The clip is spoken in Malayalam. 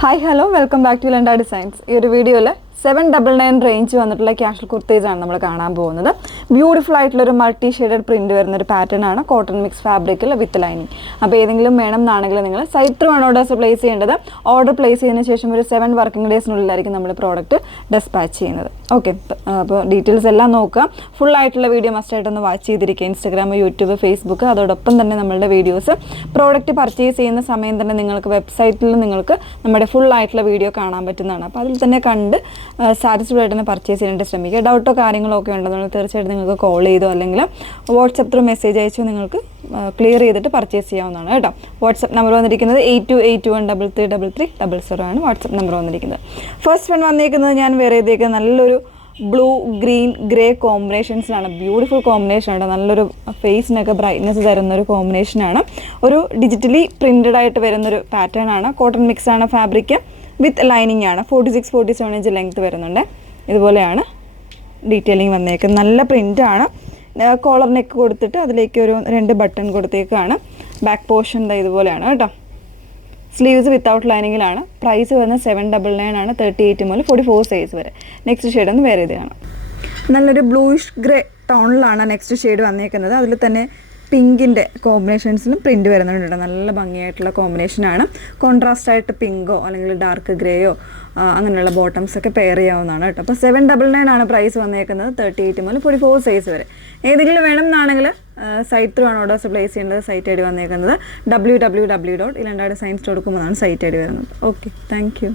Hi hello welcome back to Landa designs. ഈ ഒരു വീഡിയോയിൽ 799 റേഞ്ച് വന്നിട്ടുള്ള ക്യാഷ്വൽ കുർത്തീസാണ് നമ്മൾ കാണാൻ പോകുന്നത്. ബ്യൂട്ടിഫുൾ ആയിട്ടുള്ളൊരു മൾട്ടി ഷെയ്ഡഡ് പ്രിൻറ്റ് വരുന്നൊരു പാറ്റേൺ ആണ്. കോട്ടൺ മിക്സ് ഫാബ്രിക്കിൽ വിത്ത് ലൈനിങ്. അപ്പോൾ ഏതെങ്കിലും വേണം എന്നാണെങ്കിൽ നിങ്ങൾ സൈറ്റ് ത്രൂ ആണ് ഓർഡേഴ്സ് പ്ലേസ് ചെയ്യേണ്ടത്. ഓർഡർ പ്ലേസ് ചെയ്തതിന് ശേഷം ഒരു 7 വർക്കിംഗ് ഡേയ്സിനുള്ളിലായിരിക്കും നമ്മൾ പ്രോഡക്റ്റ് ഡെസ്പാച്ച് ചെയ്യുന്നത്. ഓക്കെ, അപ്പോൾ ഡീറ്റെയിൽസ് എല്ലാം നോക്കുക. ഫുൾ ആയിട്ടുള്ള വീഡിയോ മസ്റ്റായിട്ടൊന്ന് വാച്ച് ചെയ്തിരിക്കുക. ഇൻസ്റ്റാഗ്രാം, യൂട്യൂബ്, ഫേസ്ബുക്ക്, അതോടൊപ്പം തന്നെ നമ്മളുടെ വീഡിയോസ് പ്രോഡക്റ്റ് പർച്ചേസ് ചെയ്യുന്ന സമയം തന്നെ നിങ്ങൾക്ക് വെബ്സൈറ്റിൽ നിങ്ങൾക്ക് നമ്മുടെ ഫുൾ ആയിട്ടുള്ള വീഡിയോ കാണാൻ പറ്റുന്നതാണ്. അപ്പോൾ അതിൽ തന്നെ കണ്ട് സാറ്റിസ്ഫൈഡ് ആയിട്ട് തന്നെ പർച്ചേസ് ചെയ്യാനായിട്ട് ശ്രമിക്കുക. ഡൗട്ടോ കാര്യങ്ങളോ ഒക്കെ ഉണ്ടെന്നുണ്ടെങ്കിൽ തീർച്ചയായിട്ടും നിങ്ങൾക്ക് കോൾ ചെയ്തോ അല്ലെങ്കിൽ വാട്സപ്പ് ത്രൂ മെസ്സേജ് അയച്ചോ നിങ്ങൾക്ക് ക്ലിയർ ചെയ്തിട്ട് പർച്ചേസ് ചെയ്യാവുന്നതാണ് കേട്ടോ. വാട്സപ്പ് നമ്പർ വന്നിരിക്കുന്നത് 8281333300 ആണ് വാട്സപ്പ് നമ്പർ വന്നിരിക്കുന്നത്. ഫസ്റ്റ് വൺ വന്നിരിക്കുന്നത് ഞാൻ വേറെ ചെയ്തേക്കുന്നത് നല്ലൊരു ബ്ലൂ ഗ്രീൻ ഗ്രേ കോമ്പിനേഷൻസിലാണ്. ബ്യൂട്ടിഫുൾ കോമ്പിനേഷനാണ്. നല്ലൊരു ഫേസിനൊക്കെ ബ്രൈറ്റ്നെസ് തരുന്നൊരു കോമ്പിനേഷനാണ്. ഒരു ഡിജിറ്റലി പ്രിൻറ്റഡ് ആയിട്ട് വരുന്നൊരു പാറ്റേൺ ആണ്. കോട്ടൺ മിക്സ് ആണ് ഫാബ്രിക് വിത്ത് ലൈനിങ് ആണ്. 46-47 ഇഞ്ച് ലെങ്ത് വരുന്നുണ്ട്. ഇതുപോലെയാണ് ഡീറ്റെയിലിംഗ് വന്നേക്കുന്നത്. നല്ല പ്രിൻ്റാണ്. കോളർ നെക്ക് കൊടുത്തിട്ട് അതിലേക്ക് ഒരു 2 ബട്ടൺ കൊടുത്തേക്കാണ്. ബാക്ക് പോർഷൻ ഇതുപോലെയാണ് കേട്ടോ. Sleeves without ലൈനിങ്ങിലാണ്. പ്രൈസ് വരുന്നത് 799 ആണ്. 38 മുതൽ 44 സൈസ് വരെ. നെക്സ്റ്റ് ഷെയ്ഡ് ഒന്ന് വേറെ ഇതാണ്. നല്ലൊരു ബ്ലൂയിഷ് ഗ്രേ ടോണിലാണ് നെക്സ്റ്റ് ഷെയ്ഡ് വന്നേക്കുന്നത്. അതിൽ തന്നെ പിങ്കിൻ്റെ കോമ്പിനേഷൻസിലും പ്രിൻറ്റ് വരുന്നുണ്ട്. നല്ല ഭംഗിയായിട്ടുള്ള കോമ്പിനേഷനാണ്. കോൺട്രാസ്റ്റ് ആയിട്ട് പിങ്കോ അല്ലെങ്കിൽ ഡാർക്ക് ഗ്രേയോ അങ്ങനെയുള്ള ബോട്ടംസൊക്കെ പെയർ ചെയ്യാവുന്നതാണ് കേട്ടോ. അപ്പോൾ 799 ആണ് പ്രൈസ് വന്നേക്കുന്നത്. 38 മുതൽ 44 സൈസ് വരെ. ഏതെങ്കിലും വേണം എന്നാണെങ്കിൽ സൈറ്റ് ത്രൂ ആണ് ഓർഡേഴ്സ് പ്ലേസ് ചെയ്യേണ്ടത്. സൈറ്റ് ഐ ഡി വന്നേക്കുന്നത് www.ilandadesigns.com എന്നാണ് സൈറ്റ് ഐ ഡി വരുന്നത്. Okay, thank you.